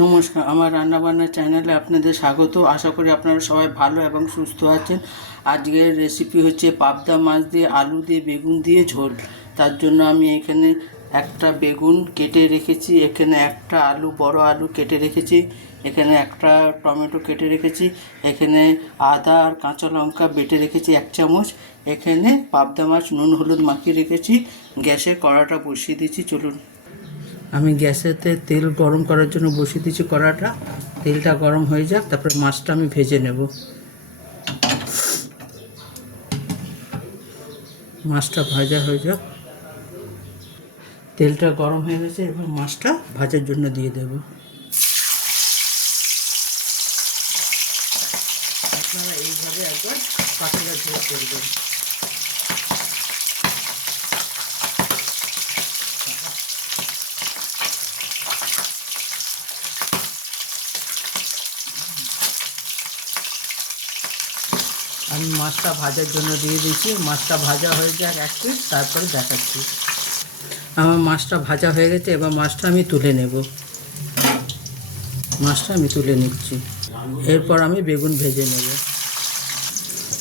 নমস্কার, আমার রান্নাবান্না চ্যানেলে আপনাদের স্বাগত। আশা করি আপনারা সবাই ভালো এবং সুস্থ আছেন। আজকের রেসিপি হচ্ছে পাবদা মাছ দিয়ে আলু দিয়ে বেগুন দিয়ে ঝোল। তার জন্য আমি এখানে একটা বেগুন কেটে রেখেছি, এখানে একটা আলু বড় আলু কেটে রেখেছি, এখানে একটা টমেটো কেটে রেখেছি, এখানে আদা আর কাঁচা লঙ্কা বেটে রেখেছি 1 চামচ, এখানে পাবদা মাছ নুন হলুদ মাখিয়ে রেখেছি। গ্যাসে কড়াটা বসিয়ে দিয়েছি, চলুন। আমি গ্যাসেতে তেল গরম করার জন্য বসিয়ে দিয়েছি কড়াটা। তেলটা গরম হয়ে যাক, তারপরে মাছটা আমি ভেজে নেব। মাছটা ভাজা হয়ে যাক, তেলটা গরম হয়ে গেছে, এবার মাছটা ভাজার জন্য দিয়ে দেব। আপনারা এইভাবে একবার পাতলা ঝোল করবেন। আমি মাছটা ভাজার জন্য দিয়ে দিচ্ছি। মাছটা ভাজা হয়ে যাক 1 পিঠ, তারপরে দেখাচ্ছি। আমার মাছটা ভাজা হয়ে গেছে, এবার মাছটা আমি তুলে নেব। মাছটা আমি তুলে নিচ্ছি। এরপর আমি বেগুন ভেজে নেব।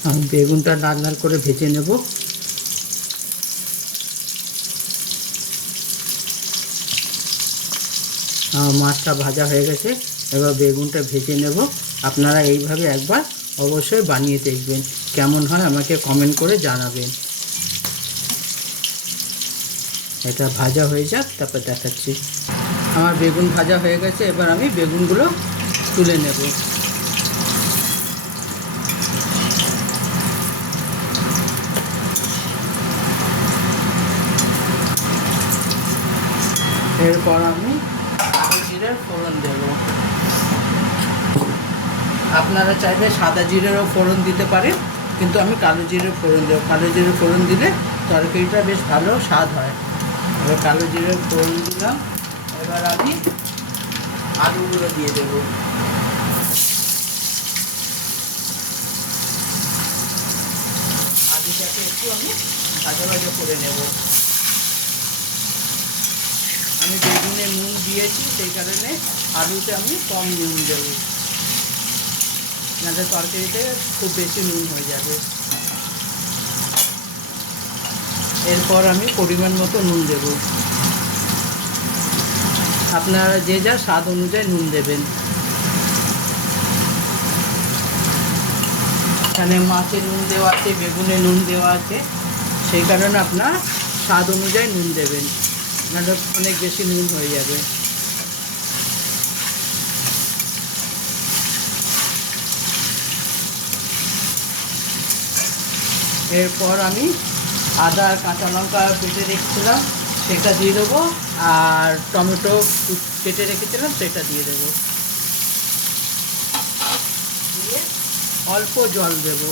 আমি বেগুনটা লাল লাল করে ভেজে নেব। মাছটা ভাজা হয়ে গেছে, এবার বেগুনটা ভেজে নেব। আপনারা এইভাবে একবার অবশ্যই বানিয়ে দেখবেন, কেমন হয় আমাকে কমেন্ট করে জানাবেন। এটা ভাজা হয়ে যাক, তারপর দেখাচ্ছি। আমার বেগুন ভাজা হয়ে গেছে, এবার আমি বেগুনগুলো তুলে নেব। এরপর আমি জিরের ফোড়ন দেব। আপনারা চাইলে সাদা জিরেরও ফোড়ন দিতে পারেন, কিন্তু আমি কালো জিরের ফোড়ন দেবো। কালো জিরের ফোড়ন দিলে তরকারিটা বেশ ভালো স্বাদ হয়। এবার কালো জিরের ফোড়ন দিলাম। এবার আমি আলুগুলো দিয়ে দেবো। আলুটাকে একটু আমি ভাজা ভাজা করে নেব। আমি বেগুনে নুন দিয়েছি, সেই কারণে আলুতে আমি কম নুন দেবো, নাহলে তরকারিতে খুব বেশি নুন হয়ে যাবে। এরপর আমি পরিমাণ মতো নুন দেব। আপনারা যে যা স্বাদ অনুযায়ী নুন দেবেন। এখানে মাছে নুন দেওয়া আছে, বেগুনে নুন দেওয়া আছে, সেই কারণে আপনার স্বাদ অনুযায়ী নুন দেবেন, নাহলে অনেক বেশি নুন হয়ে যাবে। এরপর আমি আদা আর কাঁচা লঙ্কা কেটে রেখেছিলাম সেটা দিয়ে দেবো, আর টমেটো কেটে রেখেছিলাম সেটা দিয়ে দেবো। দিয়ে অল্প জল দেবো,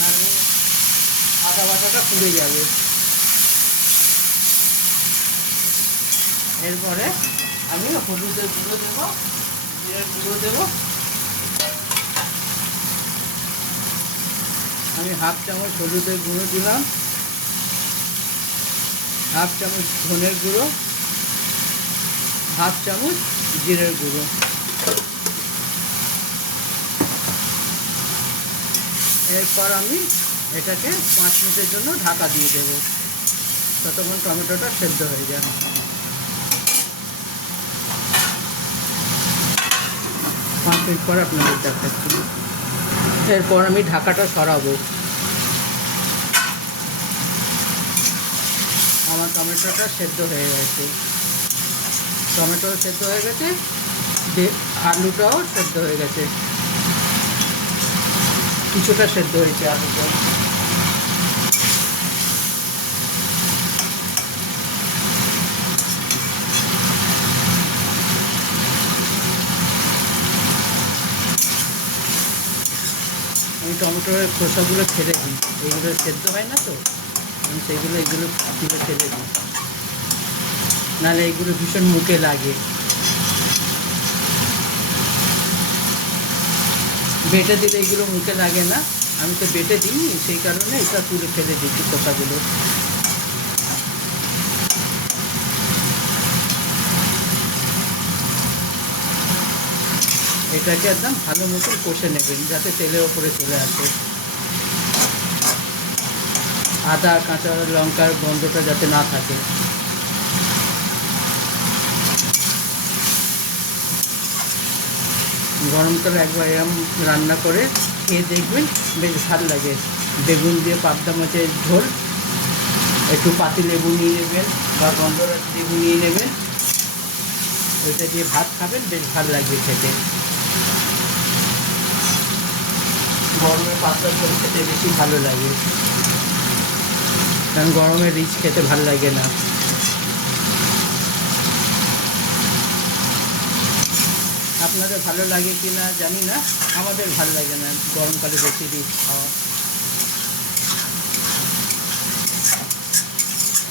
মানে আদা বাটাটা পুড়ে যাবে। এরপরে আমি হলুদের গুঁড়ো দেবো, জিরের গুঁড়ো দেবো। আমি 1/2 চামচ হলুদের গুঁড়ো দিলাম, 1/2 চামচ ধনের গুঁড়ো, 1/2 চামচ জিরের গুঁড়ো। এরপর আমি এটাকে 5 মিনিটের জন্য ঢাকা দিয়ে দেবো, ততক্ষণ টমেটোটা সেদ্ধ হয়ে যায়। 5 মিনিট পর আপনাদের দেখাচ্ছি। এরপর আমি ঢাকাটা সরাবো। আমার টমেটোটা সেদ্ধ হয়ে গেছে, টমেটো সেদ্ধ হয়ে গেছে, আলুটাও সেদ্ধ হয়ে গেছে, কিছুটা সেদ্ধ হয়েছে আলুটা। আমি টমেটোর খোসাগুলো ফেলে দিই, এগুলো সেদ্ধ হয় না তো, আমি সেগুলো এগুলো তুলে ফেলে দিই, নাহলে এগুলো ভীষণ মুখে লাগে। বেটে দিলে এগুলো মুখে লাগে না, আমি তো বেটে দিই, সেই কারণে এটা তুলে ফেলে দিচ্ছি খোসাগুলো। এটাকে একদম ভালো মতন কষে নেবেন যাতে তেলের ওপরে চলে আসে, আদা কাঁচা লঙ্কার গন্ধটা যাতে না থাকে। গরমকালে একবার এরম রান্না করে খেয়ে দেখবেন, বেশ ভালো লাগে। বেগুন দিয়ে পাবদা মাছের ঝোল, একটু পাতিলেবু নিয়ে নেবেন বা গন্ধরাজ লেবু নিয়ে নেবেন, ওইটা দিয়ে ভাত খাবেন, বেশ ভালো লাগবে খেতে। গরমে পাতলা ঝোল খেতে বেশি ভালো লাগে, কারণ গরমে রিচ খেতে ভালো লাগে না। আপনাদের ভালো লাগে কি না জানি না, আমাদের ভালো লাগে না গরমকালে বেশি রিচ খাওয়া।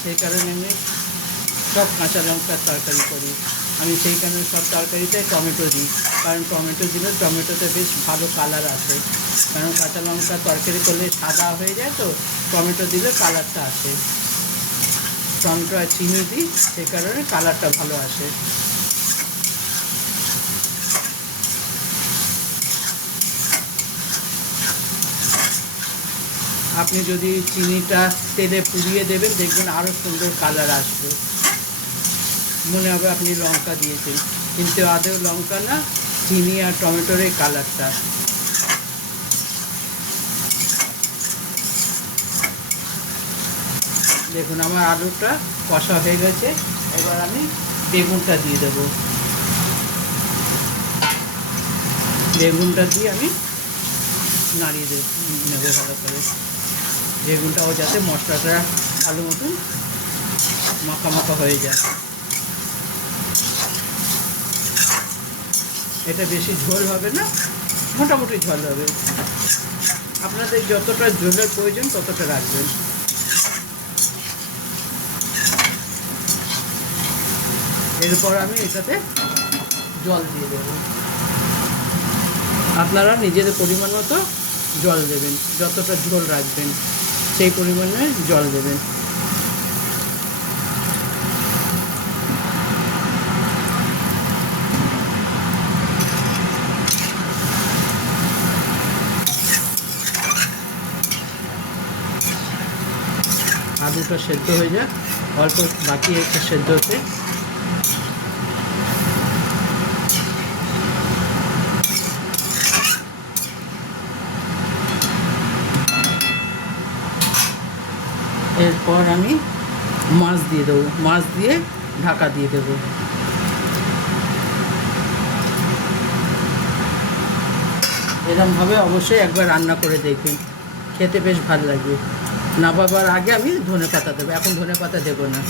সেই কারণে আমি সব কাঁচা লঙ্কার তরকারি করি। আমি সেই কারণে সব তরকারিতে টমেটো দিই, কারণ টমেটো দিলে টমেটোতে বেশ ভালো কালার আসে। কারণ কাঁচা লঙ্কা তরকারি করলে সাদা হয়ে যায়, তো টমেটো দিলে কালারটা আসে। টমেটো আর চিনি দিই, সেই কারণে কালারটা ভালো আসে। আপনি যদি চিনিটা তেলে পুড়িয়ে দেবেন, দেখবেন আরও সুন্দর কালার আসবে, মনে হবে আপনি লঙ্কা দিয়েছেন, কিন্তু আদৌ লঙ্কা না, চিনি আর টমেটোর এই কালারটা। দেখুন আমার আলুটা কষা হয়ে গেছে, এবার আমি বেগুনটা দিয়ে দেবো। বেগুনটা দিয়ে আমি নাড়িয়ে নেবো ভালো করে, বেগুনটাও যাতে মশলাটা ভালো মতন মাখা মাখা হয়ে যায়। এটা বেশি ঝোল হবে না, মোটামুটি ঝোল হবে, আপনাদের যতটা ঝোলের প্রয়োজন ততটা রাখবেন। এরপর আমি এটাতে জল দিয়ে দেব, আপনারা নিজেদের পরিমাণ মতো জল দেবেন, যতটা ঝোল রাখবেন সেই পরিমাণে জল দেবেন। আলুটা সেদ্ধ হয়ে যাক, অল্প বাকি একটা সেদ্ধ হতে। এরপর আমি মাছ দিয়ে দেবো, মাছ দিয়ে ঢাকা দিয়ে দেবো। এরকমভাবে অবশ্যই একবার রান্না করে দেখবেন, খেতে বেশ ভালো লাগবে। নামাবার আগে আমি ধনেপাতা দেবো, এখন ধনেপাতা দেবো না।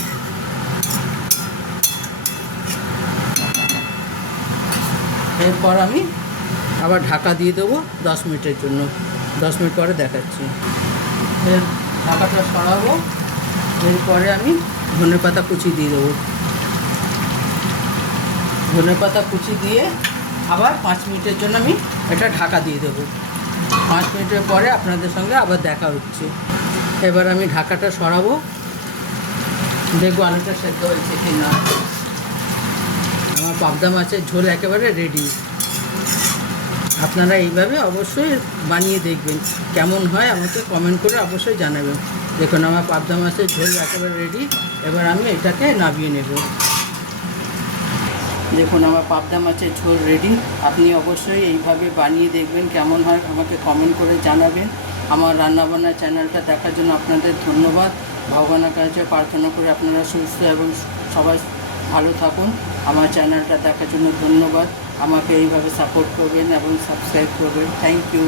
এরপর আমি আবার ঢাকা দিয়ে দেবো 10 মিনিটের জন্য। 10 মিনিট পরে দেখাচ্ছি। এর ঢাকাটা সরাবো, এরপরে আমি ধনেপাতা কুচি দিয়ে দেবো। ধনেপাতা কুচি দিয়ে আবার 5 মিনিটের জন্য আমি এটা ঢাকা দিয়ে দেবো। 5 মিনিটের পরে আপনাদের সঙ্গে আবার দেখা হচ্ছে। এবার আমি ঢাকাটা সরাবো, দেখবো আলুটা সেদ্ধ হয়েছে কি না। আমার পাবদা মাছের ঝোল একেবারে রেডি। আপনারা এইভাবে অবশ্যই বানিয়ে দেখবেন, কেমন হয় আমাকে কমেন্ট করে অবশ্যই জানাবেন। দেখুন আমার পাবদা মাছের ঝোল একেবারে রেডি, এবার আমি এটাকে নামিয়ে নেব। দেখুন আমার পাবদা মাছের ঝোল রেডি। আপনি অবশ্যই এইভাবে বানিয়ে দেখবেন, কেমন হয় আমাকে কমেন্ট করে জানাবেন। আমার রান্নাবান্না চ্যানেলটা দেখার জন্য আপনাদের ধন্যবাদ। ভগবানের কাছে প্রার্থনা করে আপনারা সুস্থ এবং সবাই ভালো থাকুন। আমার চ্যানেলটা দেখার জন্য ধন্যবাদ। আমাকে এইভাবে সাপোর্ট করবেন এবং সাবস্ক্রাইব করবেন। Thank you.